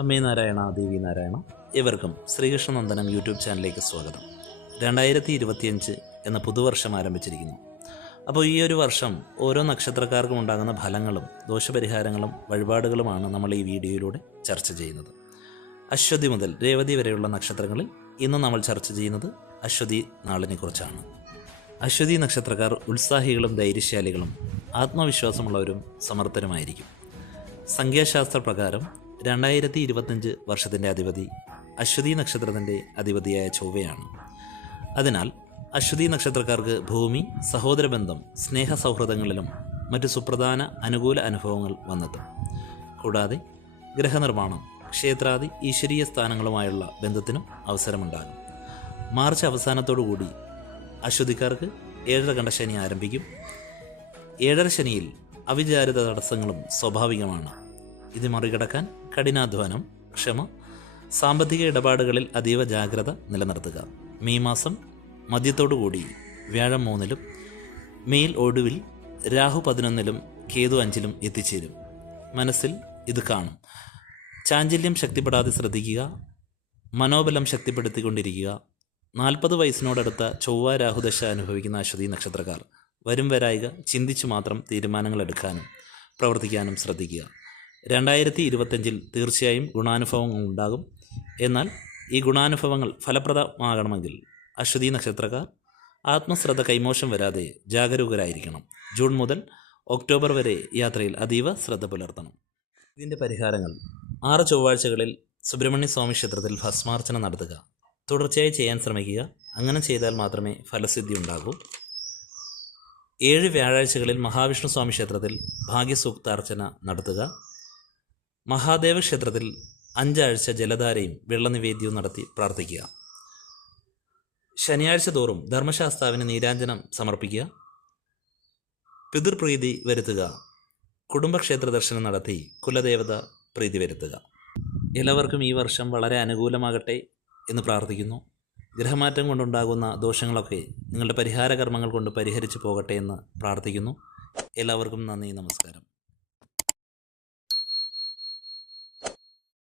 അമ്മേ നാരായണ ദേവി നാരായണ. ഇവർക്കും ശ്രീകൃഷ്ണനന്ദനം യൂട്യൂബ് ചാനലിലേക്ക് സ്വാഗതം. 2025 എന്ന പുതുവർഷം ആരംഭിച്ചിരിക്കുന്നു. അപ്പോൾ ഈ ഒരു വർഷം ഓരോ നക്ഷത്രക്കാർക്കും ഉണ്ടാകുന്ന ഫലങ്ങളും ദോഷപരിഹാരങ്ങളും വഴിപാടുകളുമാണ് നമ്മൾ ഈ വീഡിയോയിലൂടെ ചർച്ച ചെയ്യുന്നത്. അശ്വതി മുതൽ രേവതി വരെയുള്ള നക്ഷത്രങ്ങളിൽ ഇന്ന് നമ്മൾ ചർച്ച ചെയ്യുന്നത് അശ്വതി നാളിനെ കുറിച്ചാണ്. അശ്വതി നക്ഷത്രക്കാർ ഉത്സാഹികളും ധൈര്യശാലികളും ആത്മവിശ്വാസമുള്ളവരും സമർത്ഥരുമായിരിക്കും. സംഖ്യാശാസ്ത്ര പ്രകാരം 2025 വർഷത്തിൻ്റെ അധിപതി അശ്വതി നക്ഷത്രത്തിൻ്റെ അധിപതിയായ ചൊവ്വയാണ്. അതിനാൽ അശ്വതി നക്ഷത്രക്കാർക്ക് ഭൂമി, സഹോദരബന്ധം, സ്നേഹ സൗഹൃദങ്ങളിലും മറ്റു സുപ്രധാന അനുകൂല അനുഭവങ്ങൾ വന്നെത്തും. കൂടാതെ ഗ്രഹനിർമ്മാണം, ക്ഷേത്രാദി ഈശ്വരീയ സ്ഥാനങ്ങളുമായുള്ള ബന്ധത്തിനും അവസരമുണ്ടാകും. മാർച്ച് അവസാനത്തോടുകൂടി അശ്വതിക്കാർക്ക് 7 കണ്ടശനി ആരംഭിക്കും. 7 ശനിയിൽ അവിചാരിത തടസ്സങ്ങളും സ്വാഭാവികമാണ്. ഇത് മറികടക്കാൻ കഠിനാധ്വാനം, ക്ഷമ, സാമ്പത്തിക ഇടപാടുകളിൽ അതീവ ജാഗ്രത നിലനിർത്തുക. മെയ് മാസം മധ്യത്തോടുകൂടി വ്യാഴം 3-ലും മെയിൽ ഒടുവിൽ രാഹു 11-ലും കേതു 5-ലും എത്തിച്ചേരും. മനസ്സിൽ ഇത് കാണും. ചാഞ്ചല്യം ശക്തിപ്പെടാതെ ശ്രദ്ധിക്കുക. മനോബലം ശക്തിപ്പെടുത്തിക്കൊണ്ടിരിക്കുക. 40 വയസ്സിനോടടുത്ത ചൊവ്വ രാഹുദശ അനുഭവിക്കുന്ന അശ്വതി നക്ഷത്രക്കാർ വരും വരായിക ചിന്തിച്ചു മാത്രം തീരുമാനങ്ങൾ എടുക്കാനും പ്രവർത്തിക്കാനും ശ്രദ്ധിക്കുക. 2025 തീർച്ചയായും ഗുണാനുഭവങ്ങൾ ഉണ്ടാകും. എന്നാൽ ഈ ഗുണാനുഭവങ്ങൾ ഫലപ്രദമാകണമെങ്കിൽ അശ്വതി നക്ഷത്രക്കാർ ആത്മശ്രദ്ധ കൈമോശം വരാതെ ജാഗരൂകരായിരിക്കണം. ജൂൺ മുതൽ ഒക്ടോബർ വരെ യാത്രയിൽ അതീവ ശ്രദ്ധ പുലർത്തണം. ഇതിൻ്റെ പരിഹാരങ്ങൾ: 6 ചൊവ്വാഴ്ചകളിൽ സുബ്രഹ്മണ്യ സ്വാമി ക്ഷേത്രത്തിൽ ഭസ്മാർച്ചന നടത്തുക. തുടർച്ചയായി ചെയ്യാൻ ശ്രമിക്കുക. അങ്ങനെ ചെയ്താൽ മാത്രമേ ഫലസിദ്ധി ഉണ്ടാകൂ. 7 വ്യാഴാഴ്ചകളിൽ മഹാവിഷ്ണു സ്വാമി ക്ഷേത്രത്തിൽ ഭാഗ്യസൂക്താർച്ചന നടത്തുക. മഹാദേവ ക്ഷേത്രത്തിൽ 5 ആഴ്ച ജലധാരയും വെള്ളനിവേദ്യവും നടത്തി പ്രാർത്ഥിക്കുക. ശനിയാഴ്ച തോറും ധർമ്മശാസ്താവിന് നീരാഞ്ജനം സമർപ്പിക്കുക. പിതൃപ്രീതി വരുത്തുക. കുടുംബക്ഷേത്ര ദർശനം നടത്തി കുലദേവത പ്രീതി വരുത്തുക. എല്ലാവർക്കും ഈ വർഷം വളരെ അനുകൂലമാകട്ടെ എന്ന് പ്രാർത്ഥിക്കുന്നു. ഗ്രഹമാറ്റം കൊണ്ടുണ്ടാകുന്ന ദോഷങ്ങളൊക്കെ നിങ്ങളുടെ പരിഹാര കർമ്മങ്ങൾ കൊണ്ട് പരിഹരിച്ചു പോകട്ടെ എന്ന് പ്രാർത്ഥിക്കുന്നു. എല്ലാവർക്കും നന്ദി, നമസ്കാരം.